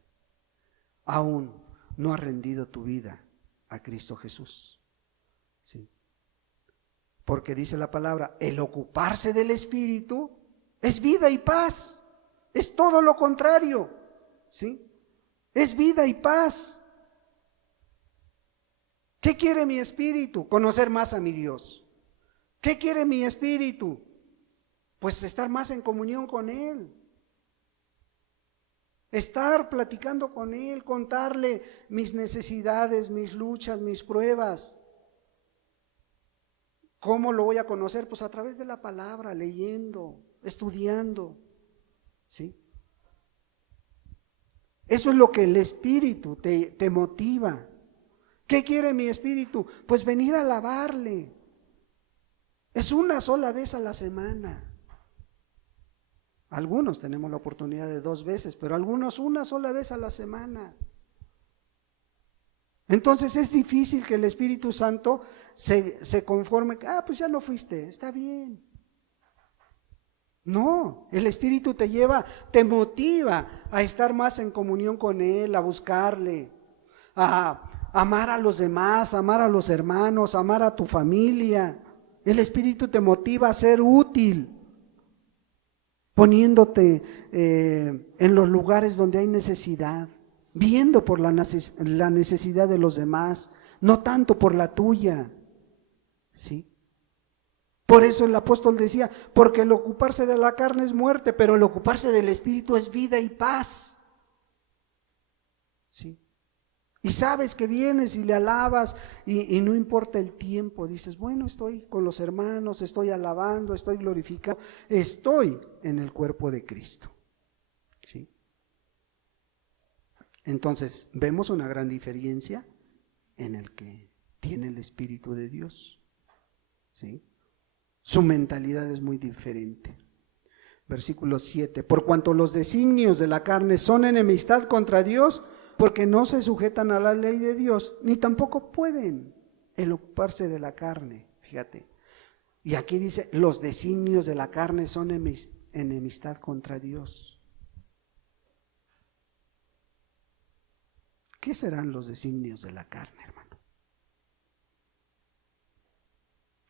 aún no has rendido tu vida a Cristo Jesús, ¿sí? Porque dice la palabra, el ocuparse del Espíritu es vida y paz, es todo lo contrario, ¿sí? Es vida y paz. ¿Qué quiere mi espíritu? Conocer más a mi Dios. ¿Qué quiere mi espíritu? Pues estar más en comunión con Él. Estar platicando con Él, contarle mis necesidades, mis luchas, mis pruebas. ¿Cómo lo voy a conocer? Pues a través de la palabra, leyendo, estudiando, ¿sí? Eso es lo que el espíritu te motiva. ¿Qué quiere mi espíritu? Pues venir a alabarle. Es una sola vez a la semana. Algunos tenemos la oportunidad de 2 veces, pero algunos una sola vez a la semana. Entonces es difícil que el Espíritu Santo se conforme. Pues ya no fuiste, está bien. No, el Espíritu te lleva, te motiva a estar más en comunión con Él, a buscarle, a amar a los demás, amar a los hermanos, amar a tu familia. El Espíritu te motiva a ser útil, poniéndote en los lugares donde hay necesidad, viendo por la necesidad de los demás, no tanto por la tuya, ¿sí? Por eso el apóstol decía, porque el ocuparse de la carne es muerte, pero el ocuparse del Espíritu es vida y paz, ¿sí? Y sabes que vienes y le alabas y no importa el tiempo, dices, bueno, estoy con los hermanos, estoy alabando, estoy glorificando, estoy en el cuerpo de Cristo, ¿sí? Entonces, vemos una gran diferencia en el que tiene el Espíritu de Dios, ¿sí? Su mentalidad es muy diferente. Versículo 7, por cuanto los designios de la carne son enemistad contra Dios, porque no se sujetan a la ley de Dios, ni tampoco pueden el ocuparse de la carne, fíjate. Y aquí dice, los designios de la carne son enemistad contra Dios. ¿Qué serán los designios de la carne, hermano?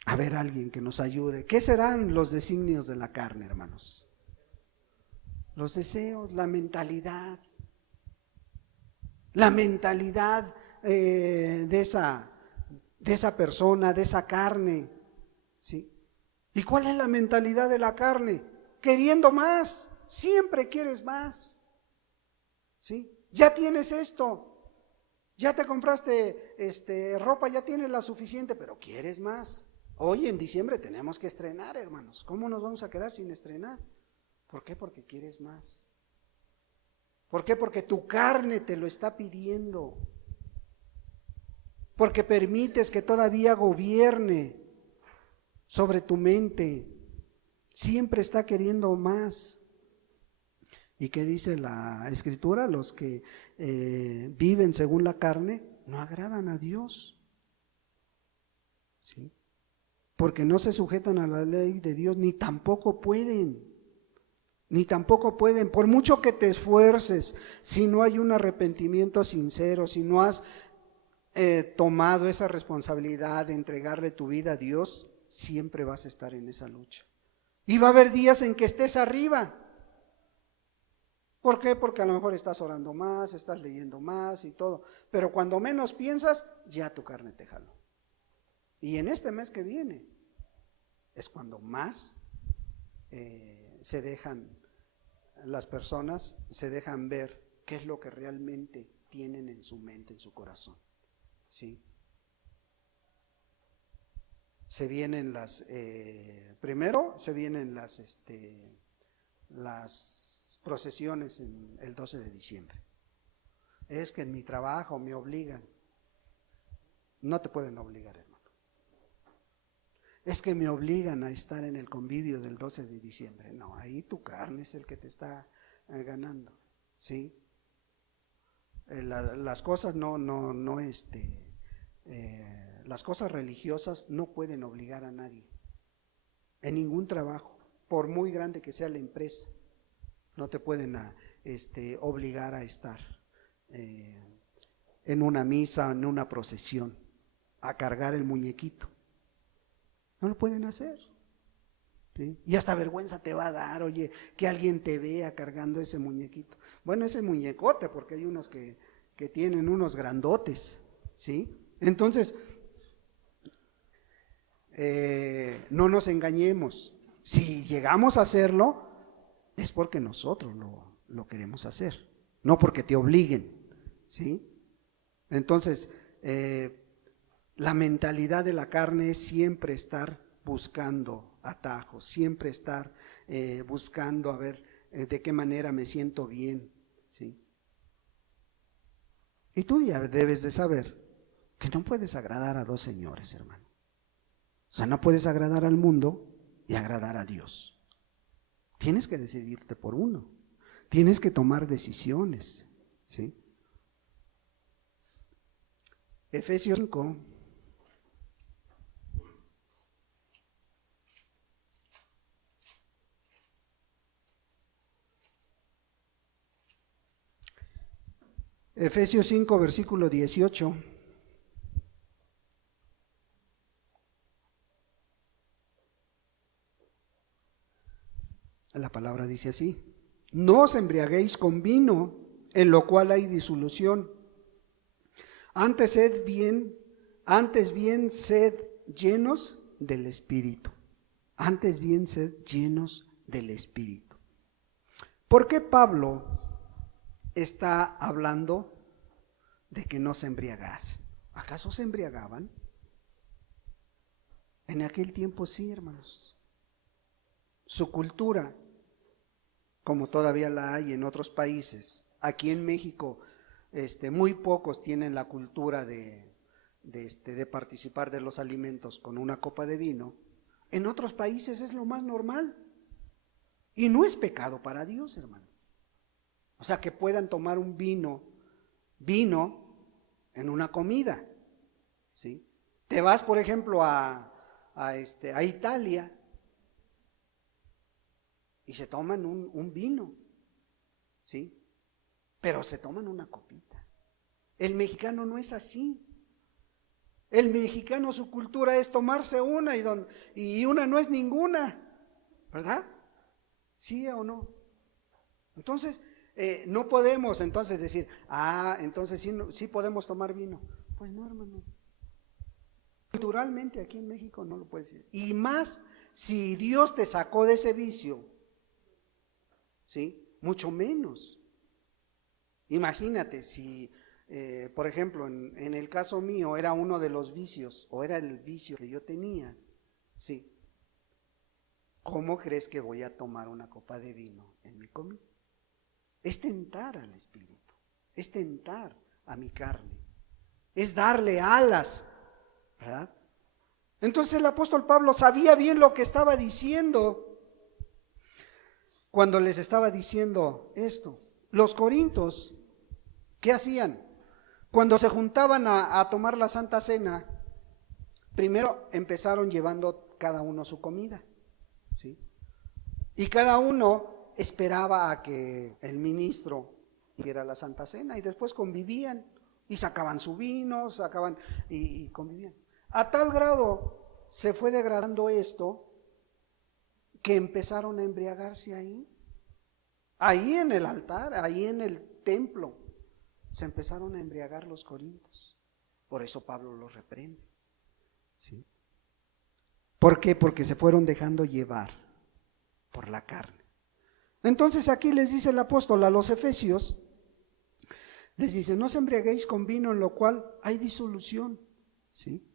A ver, alguien que nos ayude. ¿Qué serán los designios de la carne, hermanos? Los deseos, la mentalidad de de esa persona, de esa carne, ¿sí? ¿Y cuál es la mentalidad de la carne? Queriendo más, siempre quieres más, ¿sí? Ya tienes esto, ya te compraste ropa, ya tienes la suficiente, pero quieres más. Hoy en diciembre tenemos que estrenar, hermanos. ¿Cómo nos vamos a quedar sin estrenar? ¿Por qué? Porque quieres más. ¿Por qué? Porque tu carne te lo está pidiendo. Porque permites que todavía gobierne sobre tu mente. Siempre está queriendo más. ¿Y qué dice la Escritura? Los que viven según la carne no agradan a Dios. ¿Sí? Porque no se sujetan a la ley de Dios, ni tampoco pueden. Ni tampoco pueden, por mucho que te esfuerces, si no hay un arrepentimiento sincero, si no has tomado esa responsabilidad de entregarle tu vida a Dios, siempre vas a estar en esa lucha. Y va a haber días en que estés arriba. ¿Por qué? Porque a lo mejor estás orando más, estás leyendo más y todo. Pero cuando menos piensas, ya tu carne te jaló. Y en este mes que viene es cuando más las personas se dejan ver qué es lo que realmente tienen en su mente, en su corazón. ¿Sí? Primero se vienen las procesiones en el 12 de diciembre. Es que en mi trabajo me obligan. No te pueden obligar, hermano. Es que me obligan a estar en el convivio del 12 de diciembre. No, ahí tu carne es el que te está ganando, ¿sí? Las cosas las cosas religiosas no pueden obligar a nadie. En ningún trabajo, por muy grande que sea la empresa, no te pueden obligar a estar en una misa, en una procesión, a cargar el muñequito. No lo pueden hacer, ¿sí? Y hasta vergüenza te va a dar, oye, que alguien te vea cargando ese muñequito. Bueno, ese muñecote, porque hay unos que tienen unos grandotes, ¿sí? Entonces, no nos engañemos. Si llegamos a hacerlo, es porque nosotros lo queremos hacer, no porque te obliguen, ¿sí? Entonces, la mentalidad de la carne es siempre estar buscando atajos, siempre estar buscando a ver de qué manera me siento bien, ¿sí? Y tú ya debes de saber que no puedes agradar a dos señores, hermano. O sea, no puedes agradar al mundo y agradar a Dios. Tienes que decidirte por uno. Tienes que tomar decisiones, ¿sí? Efesios 5. Efesios 5, versículo 18. La palabra dice así: no os embriaguéis con vino, en lo cual hay disolución. Antes bien sed llenos del Espíritu. Antes bien sed llenos del Espíritu. ¿Por qué Pablo está hablando de que no se embriagase? ¿Acaso se embriagaban? En aquel tiempo sí, hermanos. Su cultura, como todavía la hay en otros países. Aquí en México, muy pocos tienen la cultura de participar de los alimentos con una copa de vino. En otros países es lo más normal. Y no es pecado para Dios, hermano. O sea, que puedan tomar un vino en una comida, ¿sí? Te vas, por ejemplo, a Italia y se toman un vino, ¿sí? Pero se toman una copita. El mexicano no es así. El mexicano, su cultura es tomarse una y una no es ninguna, ¿verdad? ¿Sí o no? Entonces, no podemos entonces decir, entonces sí podemos tomar vino. Pues no, hermano. Culturalmente aquí en México no lo puedes decir. Y más si Dios te sacó de ese vicio, ¿sí? Mucho menos. Imagínate si, por ejemplo, en el caso mío era uno de los vicios, o era el vicio que yo tenía, ¿sí? ¿Cómo crees que voy a tomar una copa de vino en mi comida? Es tentar al espíritu, es tentar a mi carne, es darle alas, ¿verdad? Entonces el apóstol Pablo sabía bien lo que estaba diciendo cuando les estaba diciendo esto. Los corintios, ¿qué hacían? Cuando se juntaban a tomar la Santa Cena, primero empezaron llevando cada uno su comida, ¿sí? Y cada uno esperaba a que el ministro diera la Santa Cena y después convivían y sacaban su vino, y convivían. A tal grado se fue degradando esto que empezaron a embriagarse ahí en el altar, ahí en el templo, se empezaron a embriagar los corintios. Por eso Pablo los reprende, ¿sí? ¿Por qué? Porque se fueron dejando llevar por la carne. Entonces aquí les dice el apóstol a los efesios, les dice: no os embriaguéis con vino en lo cual hay disolución, ¿sí?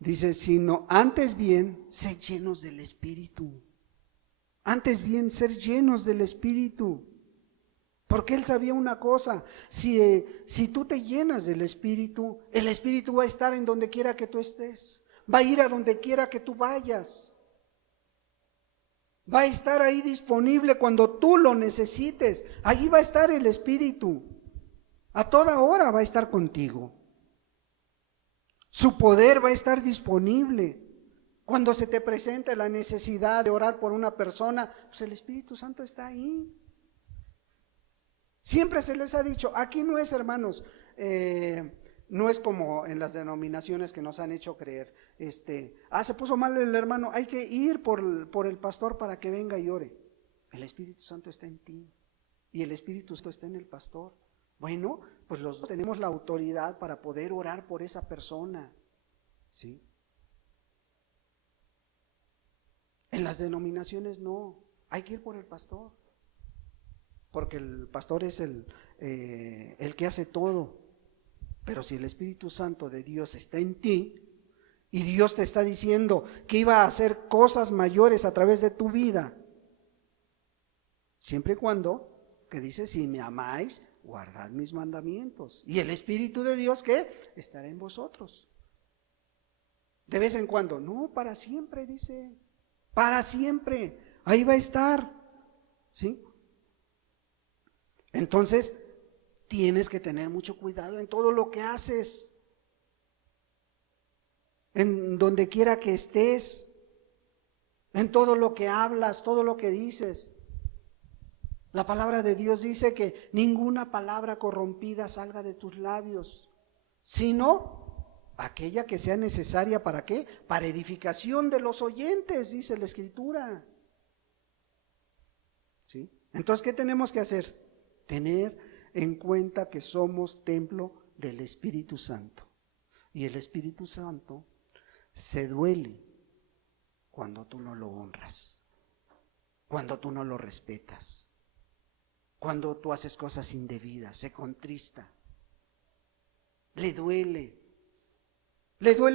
Dice, sino antes bien, sed llenos del Espíritu. Antes bien, ser llenos del Espíritu. Porque él sabía una cosa, si tú te llenas del Espíritu, el Espíritu va a estar en donde quiera que tú estés. Va a ir a donde quiera que tú vayas. Va a estar ahí disponible cuando tú lo necesites. Ahí va a estar el Espíritu. A toda hora va a estar contigo. Su poder va a estar disponible. Cuando se te presente la necesidad de orar por una persona, pues el Espíritu Santo está ahí. Siempre se les ha dicho, aquí no es, hermanos, no es como en las denominaciones que nos han hecho creer, se puso mal el hermano, hay que ir por el pastor para que venga y ore. El Espíritu Santo está en ti y el Espíritu Santo está en el pastor. Bueno, pues los dos tenemos la autoridad para poder orar por esa persona, ¿sí? En las denominaciones no, hay que ir por el pastor, porque el pastor es el que hace todo. Pero si el Espíritu Santo de Dios está en ti y Dios te está diciendo que iba a hacer cosas mayores a través de tu vida, siempre y cuando, que dice, si me amáis, guardad mis mandamientos. Y el Espíritu de Dios, ¿qué? Estará en vosotros. De vez en cuando, no, para siempre, dice, para siempre, ahí va a estar, ¿sí? Entonces, tienes que tener mucho cuidado en todo lo que haces, en donde quiera que estés, en todo lo que hablas, todo lo que dices. La palabra de Dios dice que ninguna palabra corrompida salga de tus labios, sino aquella que sea necesaria, ¿para qué? Para edificación de los oyentes, dice la Escritura. ¿Sí? Entonces, ¿qué tenemos que hacer? Tener en cuenta que somos templo del Espíritu Santo. Y el Espíritu Santo se duele cuando tú no lo honras, cuando tú no lo respetas, cuando tú haces cosas indebidas, se contrista. Le duele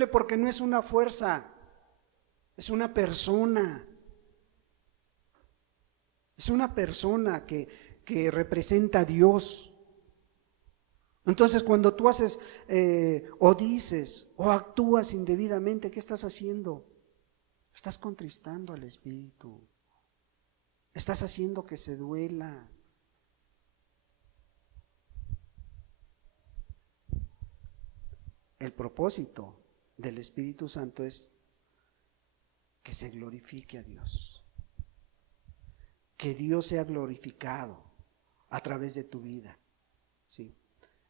porque no es una fuerza, es una persona. Es una persona que representa a Dios. Entonces, cuando tú haces o dices o actúas indebidamente, ¿qué estás haciendo? Estás contristando al Espíritu. Estás haciendo que se duela. El propósito del Espíritu Santo es que se glorifique a Dios. Que Dios sea glorificado a través de tu vida, ¿sí?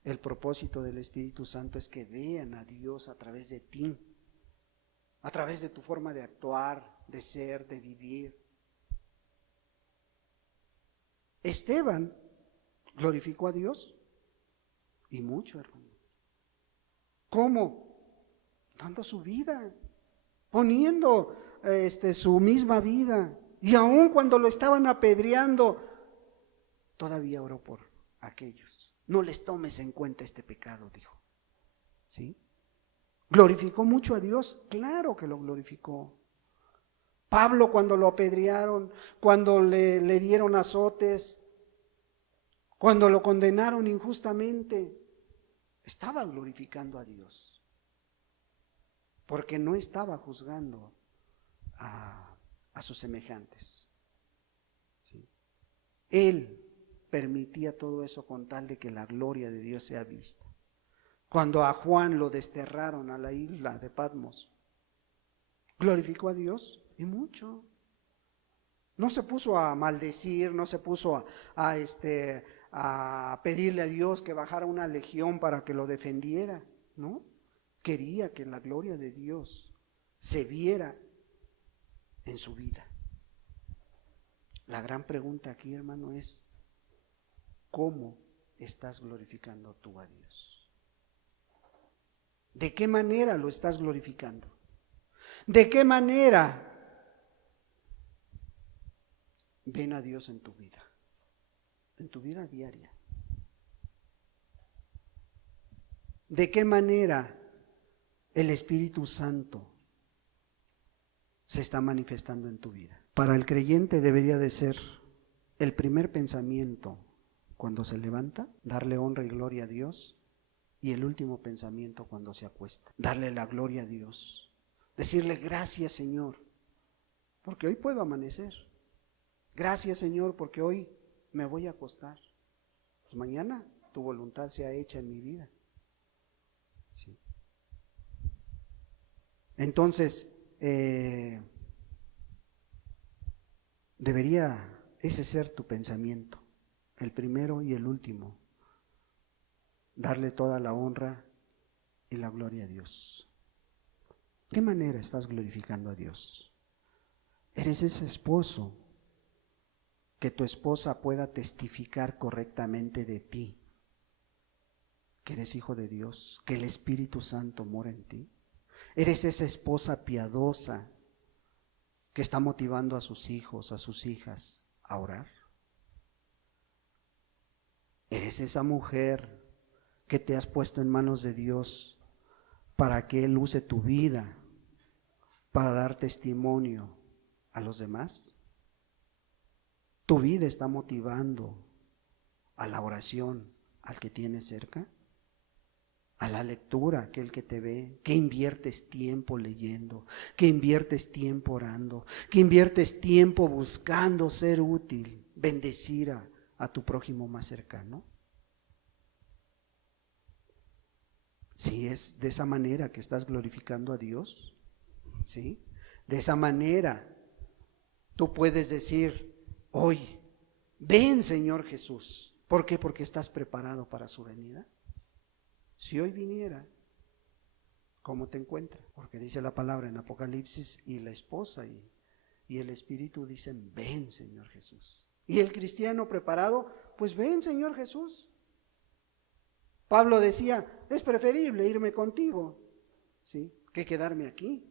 El propósito del Espíritu Santo es que vean a Dios a través de ti, a través de tu forma de actuar, de ser, de vivir. Esteban glorificó a Dios y mucho, hermano. ¿Cómo? Dando su vida, poniendo su misma vida. Y aun cuando lo estaban apedreando, todavía oró por aquellos. No les tomes en cuenta este pecado, dijo. ¿Sí? ¿Glorificó mucho a Dios? Claro que lo glorificó. Pablo, cuando lo apedrearon, cuando le dieron azotes, cuando lo condenaron injustamente, estaba glorificando a Dios, porque no estaba juzgando a sus semejantes. ¿Sí? Él permitía todo eso con tal de que la gloria de Dios sea vista. Cuando a Juan lo desterraron a la isla de Patmos, glorificó a Dios y mucho. No se puso a maldecir, no se puso a pedirle a Dios que bajara una legión para que lo defendiera, ¿no? Quería que la gloria de Dios se viera en su vida. La gran pregunta aquí, hermano, es: ¿cómo estás glorificando tú a Dios? ¿De qué manera lo estás glorificando? ¿De qué manera ven a Dios en tu vida diaria? ¿De qué manera el Espíritu Santo se está manifestando en tu vida? Para el creyente debería de ser el primer pensamiento cuando se levanta, darle honra y gloria a Dios, y el último pensamiento cuando se acuesta, darle la gloria a Dios, decirle: gracias, Señor, porque hoy puedo amanecer. Gracias, Señor, porque hoy me voy a acostar. Pues mañana tu voluntad sea hecha en mi vida. ¿Sí? Entonces, debería ese ser tu pensamiento, el primero y el último, darle toda la honra y la gloria a Dios. ¿De qué manera estás glorificando a Dios? ¿Eres ese esposo que tu esposa pueda testificar correctamente de ti, que eres hijo de Dios, que el Espíritu Santo mora en ti? ¿Eres esa esposa piadosa que está motivando a sus hijos, a sus hijas a orar? ¿Eres esa mujer que te has puesto en manos de Dios para que Él use tu vida para dar testimonio a los demás? ¿Tu vida está motivando a la oración al que tienes cerca? ¿A la lectura aquel que te ve? ¿Que inviertes tiempo leyendo? ¿Que inviertes tiempo orando? ¿Que inviertes tiempo buscando ser útil, bendecir a tu prójimo más cercano? Si es de esa manera que estás glorificando a Dios, ¿sí? De esa manera tú puedes decir hoy: ven, Señor Jesús. ¿Por qué? Porque estás preparado para su venida. Si hoy viniera, ¿cómo te encuentra? Porque dice la palabra en Apocalipsis, y la esposa y el Espíritu dicen: ven, Señor Jesús. Y el cristiano preparado, pues ven, Señor Jesús. Pablo decía: es preferible irme contigo, ¿sí?, que quedarme aquí.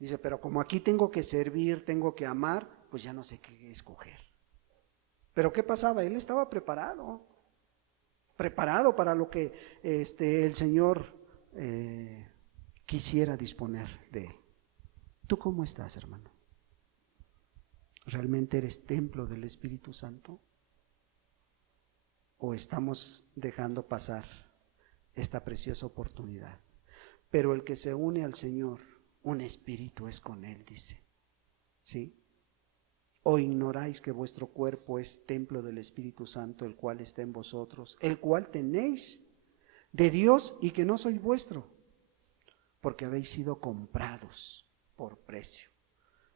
Dice: pero como aquí tengo que servir, tengo que amar, pues ya no sé qué escoger. Pero ¿qué pasaba? Él estaba preparado para lo que el Señor quisiera disponer de él. ¿Tú cómo estás, hermano? ¿Realmente eres templo del Espíritu Santo? ¿O estamos dejando pasar esta preciosa oportunidad? Pero el que se une al Señor, un espíritu es con Él, dice. ¿Sí? ¿O ignoráis que vuestro cuerpo es templo del Espíritu Santo, el cual está en vosotros, el cual tenéis de Dios, y que no sois vuestro, porque habéis sido comprados por precio?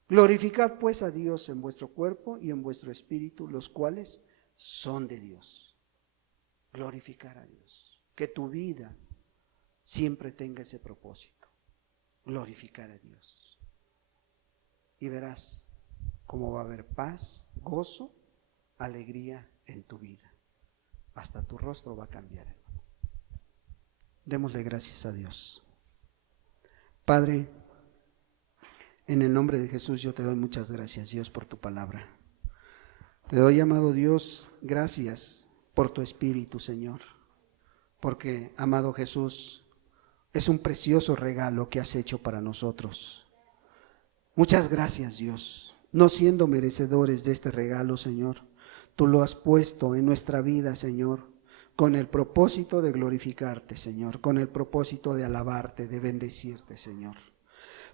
Glorificad pues a Dios en vuestro cuerpo y en vuestro espíritu, los cuales son de Dios. Glorificar a Dios. Que tu vida siempre tenga ese propósito: glorificar a Dios. Y verás cómo va a haber paz, gozo, alegría en tu vida. Hasta tu rostro va a cambiar, hermano. Démosle gracias a Dios. Padre, en el nombre de Jesús yo te doy muchas gracias, Dios, por tu palabra. Te doy, amado Dios, gracias por tu Espíritu, Señor, porque, amado Jesús, es un precioso regalo que has hecho para nosotros. Muchas gracias, Dios, no siendo merecedores de este regalo, Señor. Tú lo has puesto en nuestra vida, Señor, con el propósito de glorificarte, Señor, con el propósito de alabarte, de bendecirte, Señor.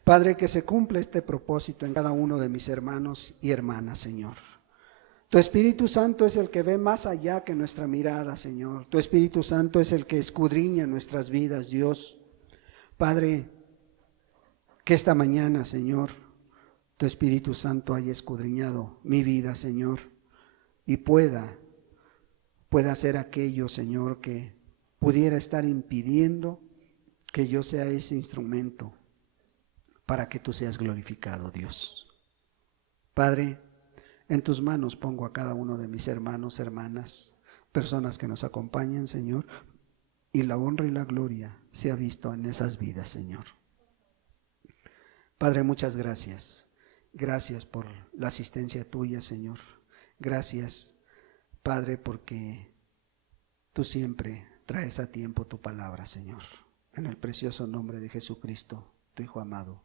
Padre, que se cumpla este propósito en cada uno de mis hermanos y hermanas, Señor. Tu Espíritu Santo es el que ve más allá que nuestra mirada, Señor. Tu Espíritu Santo es el que escudriña nuestras vidas, Dios. Padre, que esta mañana, Señor, tu Espíritu Santo haya escudriñado mi vida, Señor, y pueda hacer aquello, Señor, que pudiera estar impidiendo que yo sea ese instrumento para que tú seas glorificado, Dios. Padre, en tus manos pongo a cada uno de mis hermanos, hermanas, personas que nos acompañan, Señor, y la honra y la gloria se ha visto en esas vidas, Señor. Padre, muchas gracias. Gracias por la asistencia tuya, Señor. Gracias, Padre, porque tú siempre traes a tiempo tu palabra, Señor. En el precioso nombre de Jesucristo, tu Hijo amado.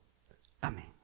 Amén.